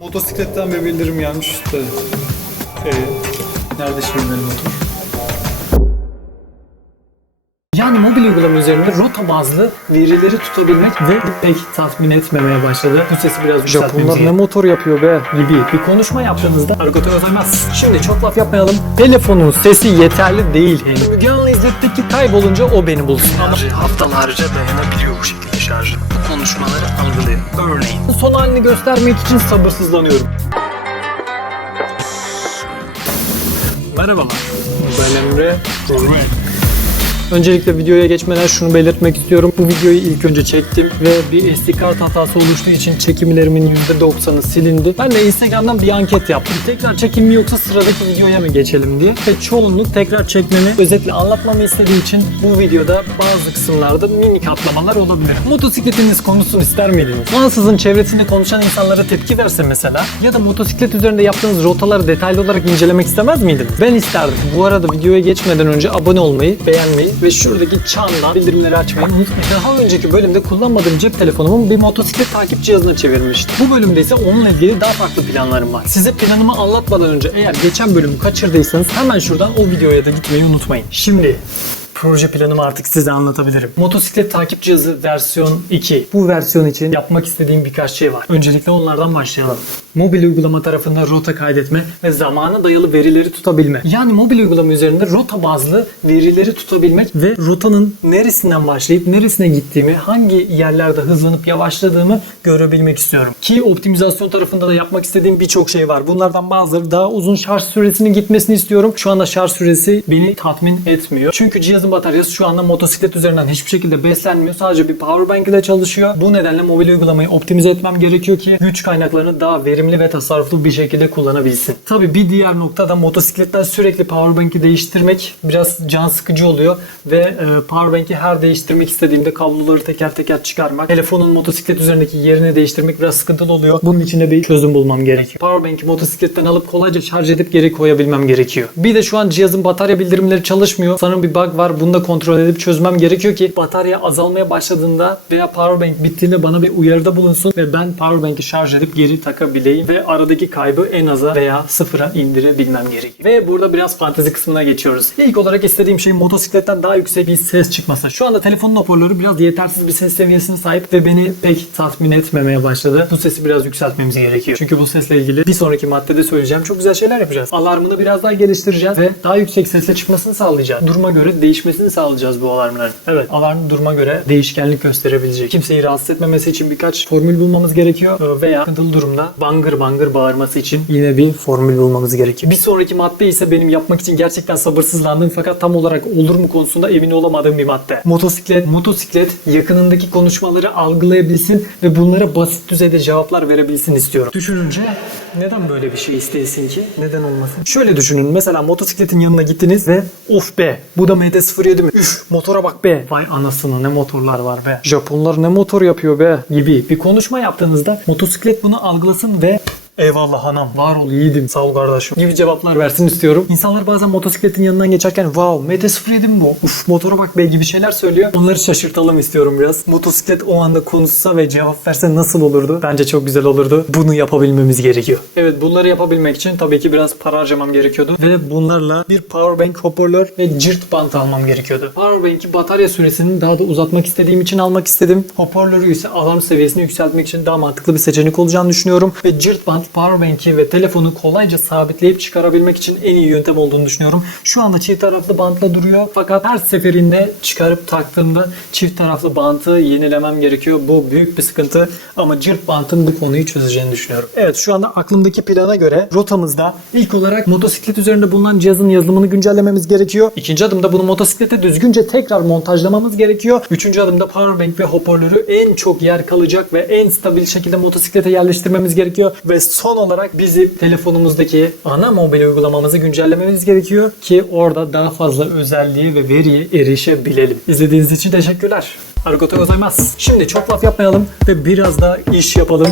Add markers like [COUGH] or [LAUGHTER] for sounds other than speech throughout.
Motosikletten bir bildirim gelmiş de. Ee, nerede şimdi benim motor? Yani mobil uygulama üzerinde rota bazlı verileri tutabilmek ve pek tatmin etmemeye başladı. Bu sesi biraz Japonlar ne motor yapıyor be? gibi bir konuşma yaptığınızda argotu özelmez. Şimdi çok laf yapmayalım. Telefonun sesi yeterli değil. Müge Anlı İzzet'teki kaybolunca o beni bulsun. Ama haftalarca dayanabiliyor bu şekilde şarjı. Bu konuşmaları algılıyor. Örneğin. Son halini göstermek için sabırsızlanıyorum. Merhabalar. Ben Emre. Öncelikle videoya geçmeden şunu belirtmek istiyorum. Bu videoyu ilk önce çektim ve bir SD kart hatası oluştuğu için çekimlerimin %90'ı silindi. Ben de Instagram'dan bir anket yaptım. Tekrar çekim mi yoksa sıradaki videoya mı geçelim diye. Ve çoğunluk tekrar çekmemi, özetle anlatmamı istediği için bu videoda bazı kısımlarda minik atlamalar olabilir. Motosikletiniz konusunu ister miydiniz? Ansızın çevresinde konuşan insanlara tepki verse mesela ya da motosiklet üzerinde yaptığınız rotaları detaylı olarak incelemek istemez miydiniz? Ben isterdim. Bu arada videoya geçmeden önce abone olmayı, beğenmeyi ve şuradaki çandan bildirimleri açmayı unutmayın. Daha önceki bölümde kullanmadığım cep telefonumu bir motosiklet takip cihazına çevirmiştim. Bu bölümde ise onunla ilgili daha farklı planlarım var. Size planımı anlatmadan önce eğer geçen bölümü kaçırdıysanız hemen şuradan o videoya da gitmeyi unutmayın. Şimdi proje planımı artık size anlatabilirim. Motosiklet takip cihazı versiyon 2. Bu versiyon için yapmak istediğim birkaç şey var. Öncelikle onlardan başlayalım. Mobil uygulama tarafında rota kaydetme ve zamana dayalı verileri tutabilme. Yani mobil uygulama üzerinde rota bazlı verileri tutabilmek ve rotanın neresinden başlayıp neresine gittiğimi, hangi yerlerde hızlanıp yavaşladığımı görebilmek istiyorum. Ki optimizasyon tarafında da yapmak istediğim birçok şey var. Bunlardan bazıları daha uzun şarj süresinin gitmesini istiyorum. Şu anda şarj süresi beni tatmin etmiyor. Çünkü cihazın bataryası şu anda motosiklet üzerinden hiçbir şekilde beslenmiyor. Sadece bir powerbank ile çalışıyor. Bu nedenle mobil uygulamayı optimize etmem gerekiyor ki güç kaynaklarını daha verimli ve tasarruflu bir şekilde kullanabilsin. Tabii bir diğer nokta da motosikletten sürekli powerbank'i değiştirmek biraz can sıkıcı oluyor ve e, powerbank'i her değiştirmek istediğimde kabloları teker teker çıkarmak, telefonun motosiklet üzerindeki yerini değiştirmek biraz sıkıntılı oluyor. Bunun için de bir çözüm bulmam gerekiyor. Powerbank'i motosikletten alıp kolayca şarj edip geri koyabilmem gerekiyor. Bir de şu an cihazın batarya bildirimleri çalışmıyor. Sanırım bir bug var. Bunu da kontrol edip çözmem gerekiyor ki batarya azalmaya başladığında veya powerbank bittiğinde bana bir uyarıda bulunsun ve ben powerbank'i şarj edip geri takabileyim ve aradaki kaybı en aza veya sıfıra indirebilmem gerekiyor. Ve burada biraz fantezi kısmına geçiyoruz. İlk olarak istediğim şey motosikletten daha yüksek bir ses çıkması. Şu anda telefonun hoparlörü biraz yetersiz bir ses seviyesine sahip ve beni pek tatmin etmemeye başladı. Bu sesi biraz yükseltmemiz gerekiyor. Çünkü bu sesle ilgili bir sonraki maddede söyleyeceğim çok güzel şeyler yapacağız. Alarmını biraz daha geliştireceğiz ve daha yüksek sesle çıkmasını sağlayacağız. Duruma göre değişmesini sağlayacağız bu alarmların. Evet alarm duruma göre değişkenlik gösterebilecek. Kimseyi rahatsız etmemesi için birkaç formül bulmamız gerekiyor veya sıkıntılı durumda bangır bangır bağırması için yine bir formül bulmamız gerekiyor. Bir sonraki madde ise benim yapmak için gerçekten sabırsızlandığım fakat tam olarak olur mu konusunda emin olamadığım bir madde. Motosiklet, motosiklet yakınındaki konuşmaları algılayabilsin ve bunlara basit düzeyde cevaplar verebilsin istiyorum. Düşününce neden böyle bir şey isteyesin ki? Neden olmasın? Şöyle düşünün. Mesela motosikletin yanına gittiniz ve of be bu da MT-07 mi? Üf motora bak be. Vay anasını ne motorlar var be. Japonlar ne motor yapıyor be? Gibi bir konuşma yaptığınızda motosiklet bunu algılasın ve 때 Eyvallah hanım. Var ol yiğidim. Sağ ol kardeşim. Gibi cevaplar versin istiyorum. İnsanlar bazen motosikletin yanından geçerken wow MT-07 mi bu? Uf motora bak be gibi şeyler söylüyor. Onları şaşırtalım istiyorum biraz. Motosiklet o anda konuşsa ve cevap verse nasıl olurdu? Bence çok güzel olurdu. Bunu yapabilmemiz gerekiyor. Evet bunları yapabilmek için tabii ki biraz para harcamam gerekiyordu. Ve bunlarla bir powerbank hoparlör ve cırt bant almam gerekiyordu. Powerbank'i batarya süresini daha da uzatmak istediğim için almak istedim. Hoparlörü ise alarm seviyesini yükseltmek için daha mantıklı bir seçenek olacağını düşünüyorum. Ve cırt bant powerbank'i ve telefonu kolayca sabitleyip çıkarabilmek için en iyi yöntem olduğunu düşünüyorum. Şu anda çift taraflı bantla duruyor fakat her seferinde çıkarıp taktığımda çift taraflı bantı yenilemem gerekiyor. Bu büyük bir sıkıntı ama cırt bantın bu konuyu çözeceğini düşünüyorum. Evet şu anda aklımdaki plana göre rotamızda ilk olarak motosiklet üzerinde bulunan cihazın yazılımını güncellememiz gerekiyor. İkinci adımda bunu motosiklete düzgünce tekrar montajlamamız gerekiyor. Üçüncü adımda powerbank ve hoparlörü en çok yer kalacak ve en stabil şekilde motosiklete yerleştirmemiz gerekiyor. Ve son olarak bizi telefonumuzdaki ana mobil uygulamamızı güncellememiz gerekiyor ki orada daha fazla özelliğe ve veriye erişebilelim. İzlediğiniz için teşekkürler. Arigato gozaimasu. Şimdi çok laf yapmayalım ve biraz daha iş yapalım.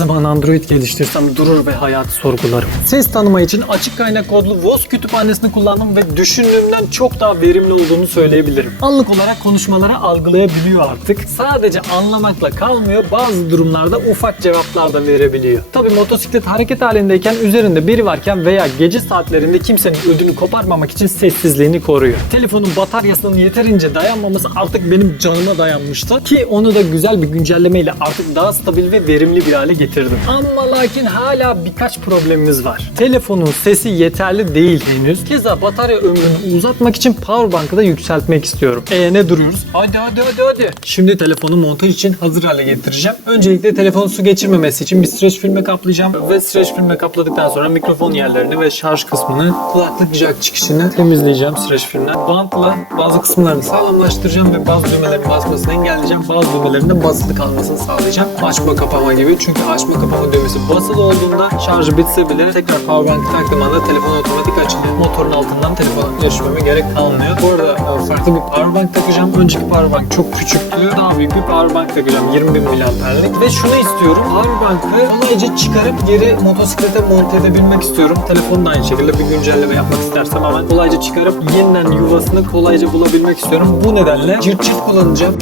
Zaman Android geliştirsem durur ve hayatı sorgularım. Ses tanıma için açık kaynak kodlu Voz kütüphanesini kullandım ve düşündüğümden çok daha verimli olduğunu söyleyebilirim. Anlık olarak konuşmaları algılayabiliyor artık. Sadece anlamakla kalmıyor, bazı durumlarda ufak cevaplar da verebiliyor. Tabi motosiklet hareket halindeyken üzerinde biri varken veya gece saatlerinde kimsenin ödünü koparmamak için sessizliğini koruyor. Telefonun bataryasının yeterince dayanmaması artık benim canıma dayanmıştı ki onu da güzel bir güncellemeyle artık daha stabil ve verimli bir hale getirdim. Ama lakin hala birkaç problemimiz var. Telefonun sesi yeterli değil henüz. Keza batarya ömrünü uzatmak için powerbank'ı da yükseltmek istiyorum. E ne duruyoruz? Hadi hadi hadi hadi. Şimdi telefonu montaj için hazır hale getireceğim. Öncelikle telefonu su geçirmemesi için bir streç filme kaplayacağım ve streç filme kapladıktan sonra mikrofon yerlerini ve şarj kısmını, kulaklık jack çıkışını temizleyeceğim streç filmden. Bantla bazı kısımlarını sağlamlaştıracağım ve bazı düğmelerin basmasını engelleyeceğim. Bazı düğmelerin de basılı kalmasını sağlayacağım. Açma kapama gibi çünkü açma kapama düğmesi basılı olduğunda şarjı bitse bile tekrar powerbank taktığım anda telefon otomatik açılıyor. Motorun altından telefona erişmeme gerek kalmıyor. Bu arada e, farklı bir powerbank takacağım. Önceki powerbank çok küçüktü. Daha büyük bir powerbank takacağım. 20 bin miliamperlik. Ve şunu istiyorum. Powerbank'ı kolayca çıkarıp geri motosiklete monte edebilmek istiyorum. Telefonu da aynı şekilde bir güncelleme yapmak istersem hemen kolayca çıkarıp yeniden yuvasını kolayca bulabilmek istiyorum. Bu nedenle cırt cırt kullanacağım.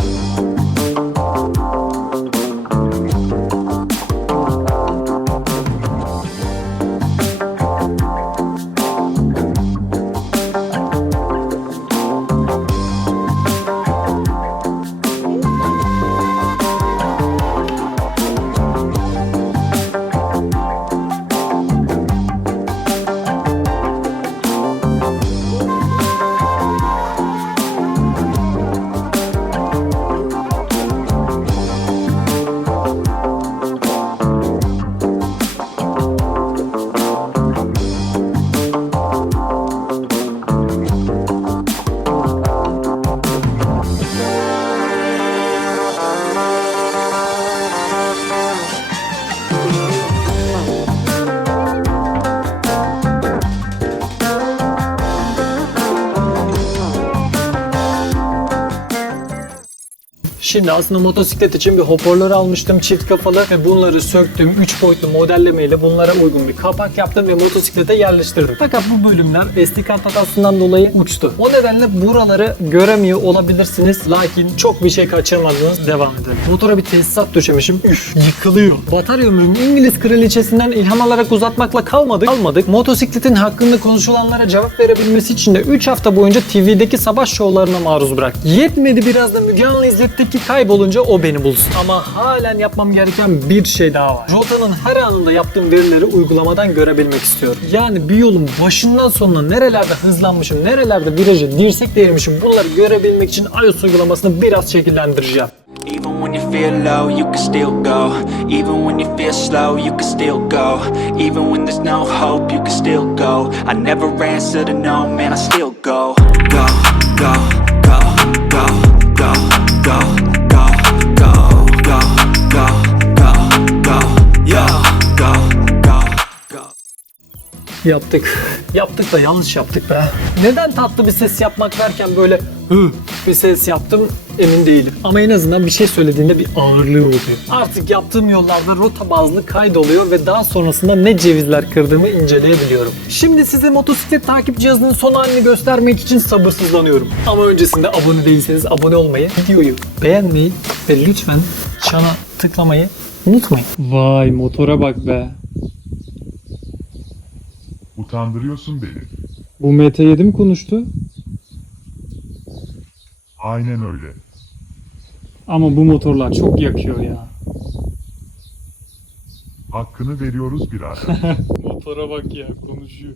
Şimdi aslında motosiklet için bir hoparlör almıştım çift kafalı ve bunları söktüm. 3 boyutlu modellemeyle bunlara uygun bir kapak yaptım ve motosiklete yerleştirdim. Fakat bu bölümler SD kart hatasından dolayı uçtu. O nedenle buraları göremiyor olabilirsiniz. Lakin çok bir şey kaçırmadınız. Devam edelim. Motora bir tesisat döşemişim. Üf yıkılıyor. Batarya ömrünü İngiliz kraliçesinden ilham alarak uzatmakla kalmadık. Kalmadık. Motosikletin hakkında konuşulanlara cevap verebilmesi için de 3 hafta boyunca TV'deki sabah şovlarına maruz bırak. Yetmedi biraz da Müge Anlı İzzet'teki kaybolunca o beni bulsun. Ama halen yapmam gereken bir şey daha var. Rota'nın her anında yaptığım verileri uygulamadan görebilmek istiyorum. Yani bir yolun başından sonuna nerelerde hızlanmışım, nerelerde viraja dirsek değirmişim bunları görebilmek için iOS uygulamasını biraz şekillendireceğim. Even when you feel low, you can still go. Even when you feel slow, you can still go. Even when there's no hope, you can still go. I never answer to no, man, I still go, go, go, go, go, go, go, Yaptık. Yaptık da yanlış yaptık be. Neden tatlı bir ses yapmak varken böyle hı bir ses yaptım emin değilim. Ama en azından bir şey söylediğinde bir ağırlığı oluyor. Artık yaptığım yollarda rota bazlı kaydoluyor ve daha sonrasında ne cevizler kırdığımı inceleyebiliyorum. Şimdi size motosiklet takip cihazının son halini göstermek için sabırsızlanıyorum. Ama öncesinde abone değilseniz abone olmayı, videoyu beğenmeyi ve lütfen çana tıklamayı unutmayın. Vay motora bak be. Utandırıyorsun beni. Bu MT7 mi konuştu? Aynen öyle. Ama bu motorlar çok yakıyor ya. Hakkını veriyoruz birader. [LAUGHS] Motora bak ya konuşuyor.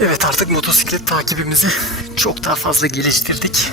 Evet artık motosiklet takibimizi çok daha fazla geliştirdik.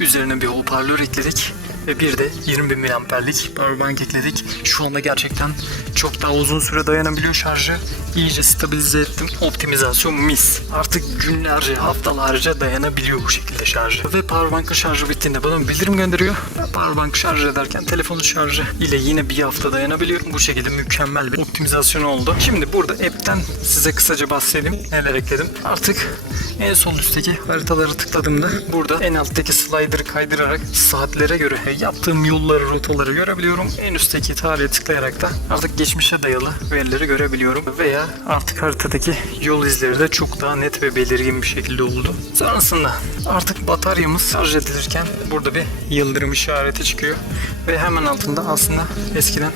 Üzerine bir hoparlör ekledik ve bir de 20 bin miliamperlik powerbank ekledik. Şu anda gerçekten çok daha uzun süre dayanabiliyor şarjı. İyice stabilize ettim. Optimizasyon mis. Artık günlerce, haftalarca dayanabiliyor bu şekilde şarjı. Ve powerbank'ın şarjı bittiğinde bana bildirim gönderiyor. Powerbank şarj ederken telefonun şarjı ile yine bir hafta dayanabiliyor. Bu şekilde mükemmel bir optimizasyon oldu. Şimdi burada app'ten size kısaca bahsedeyim. Neler ekledim. Artık en sol üstteki haritaları tıkladığımda burada en alttaki slider'ı kaydırarak saatlere göre yaptığım yolları, rotaları görebiliyorum. En üstteki tarihe tıklayarak da artık geçmişe dayalı verileri görebiliyorum. Veya artık haritadaki yol izleri de çok daha net ve belirgin bir şekilde oldu. Sonrasında artık bataryamız şarj edilirken burada bir yıldırım işareti çıkıyor. Ve hemen altında aslında eskiden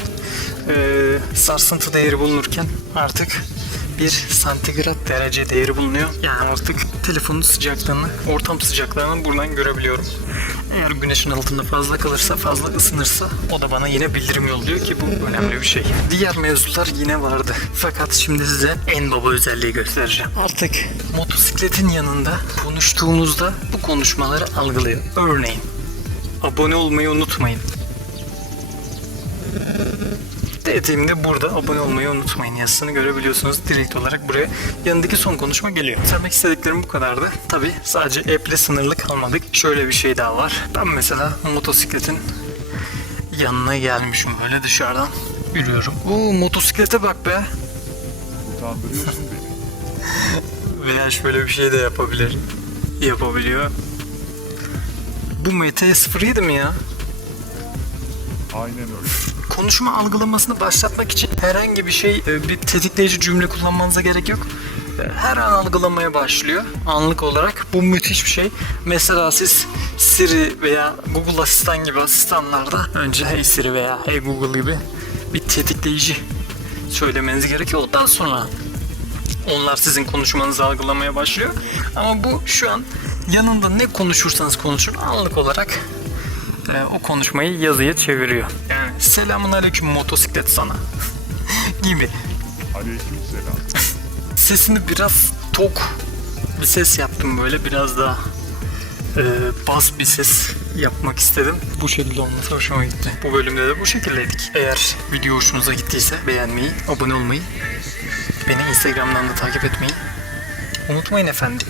eee, sarsıntı değeri bulunurken artık santigrat derece değeri bulunuyor. Yani artık telefonun sıcaklığını, ortam sıcaklığını buradan görebiliyorum. Eğer güneşin altında fazla kalırsa, fazla ısınırsa o da bana yine bildirim yolluyor ki bu önemli bir şey. Diğer mevzular yine vardı. Fakat şimdi size en baba özelliği göstereceğim. Artık motosikletin yanında konuştuğunuzda bu konuşmaları algılıyor. Örneğin abone olmayı unutmayın dediğimde burada abone olmayı unutmayın yazısını görebiliyorsunuz. Direkt olarak buraya yanındaki son konuşma geliyor. Söylemek istediklerim bu kadardı. Tabi sadece app'le sınırlı kalmadık. Şöyle bir şey daha var. Ben mesela motosikletin yanına gelmişim böyle dışarıdan yürüyorum. Oo motosiklete bak be. Utandırıyorsun [LAUGHS] beni. Veya şöyle bir şey de yapabilir. Yapabiliyor. Bu MT-07 mi ya? Aynen öyle. Konuşma algılamasını başlatmak için herhangi bir şey, e, bir tetikleyici cümle kullanmanıza gerek yok. E, Her an algılamaya başlıyor anlık olarak. Bu müthiş bir şey. Mesela siz Siri veya Google Asistan gibi asistanlarda önce Hey Siri veya Hey Google gibi bir tetikleyici söylemeniz gerekiyor. Ondan sonra onlar sizin konuşmanızı algılamaya başlıyor. Ama bu şu an yanında ne konuşursanız konuşun anlık olarak e, o konuşmayı yazıya çeviriyor. Yani selamun aleyküm motosiklet sana [LAUGHS] gibi. Aleyküm selam. Sesini biraz tok bir ses yaptım böyle biraz daha e, bas bir ses yapmak istedim. Bu şekilde olması hoşuma gitti. Bu bölümde de bu şekildeydik. Eğer video hoşunuza gittiyse beğenmeyi, abone olmayı, beni Instagram'dan da takip etmeyi unutmayın efendim.